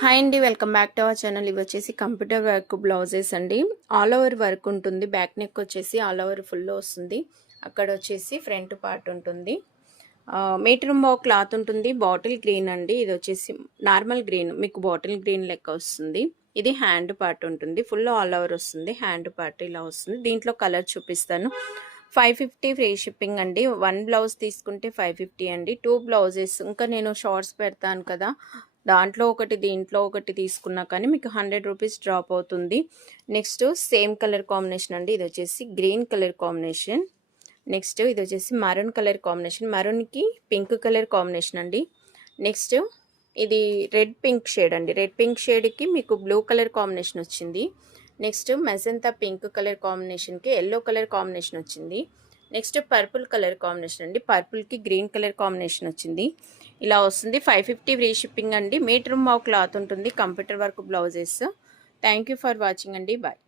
Hi అండి, welcome back to our channel. ఇవి వచ్చేసి కంప్యూటర్ వర్క్ బ్లౌజెస్ అండి. ఆల్ ఓవర్ వర్క్ ఉంటుంది. బ్యాక్ నెక్ వచ్చేసి ఆల్ ఓవర్ ఫుల్ వస్తుంది. అక్కడ వచ్చేసి ఫ్రంట్ పార్ట్ ఉంటుంది. మీటర్ బావ్ క్లాత్ ఉంటుంది. బాటిల్ గ్రీన్ అండి. ఇది వచ్చేసి నార్మల్ గ్రీన్, మీకు బాటిల్ గ్రీన్ లెక్క వస్తుంది. ఇది హ్యాండ్ పార్ట్ ఉంటుంది. ఫుల్ ఆల్ ఓవర్ వస్తుంది. హ్యాండ్ పార్ట్ ఇలా వస్తుంది. దీంట్లో కలర్ చూపిస్తాను. 550 ఫ్రీ షిప్పింగ్ అండి. 1 బ్లౌజ్ తీసుకుంటే 550 అండి. 2 బ్లౌజెస్ ఇంకా నేను షార్ట్స్ పెడతాను కదా, దాంట్లో ఒకటి దీంట్లో ఒకటి తీసుకున్నా కానీ మీకు 100 రూపీస్ డ్రాప్ అవుతుంది. నెక్స్ట్ సేమ్ కలర్ కాంబినేషన్ అండి. ఇది వచ్చేసి గ్రీన్ కలర్ కాంబినేషన్. నెక్స్ట్ ఇది వచ్చేసి మరూన్ కలర్ కాంబినేషన్. మరూన్కి పింక్ కలర్ కాంబినేషన్ అండి. నెక్స్ట్ ఇది రెడ్ పింక్ షేడ్ అండి. రెడ్ పింక్ షేడ్కి మీకు బ్లూ కలర్ కాంబినేషన్ వచ్చింది. నెక్స్ట్ మెజంతా పింక్ కలర్ కాంబినేషన్కి ఎల్లో కలర్ కాంబినేషన్ వచ్చింది. నెక్స్ట్ పర్పుల్ కలర్ కాంబినేషన్ అండి. పర్పుల్కి గ్రీన్ కలర్ కాంబినేషన్ వచ్చింది. ఇలా వస్తుంది. 550 ఫ్రీ షిప్పింగ్ అండి. మీటర్ బావ్ క్లాత్ ఉంటుంది. Computer work blouses. Thank you for watching అండి. బాయ్.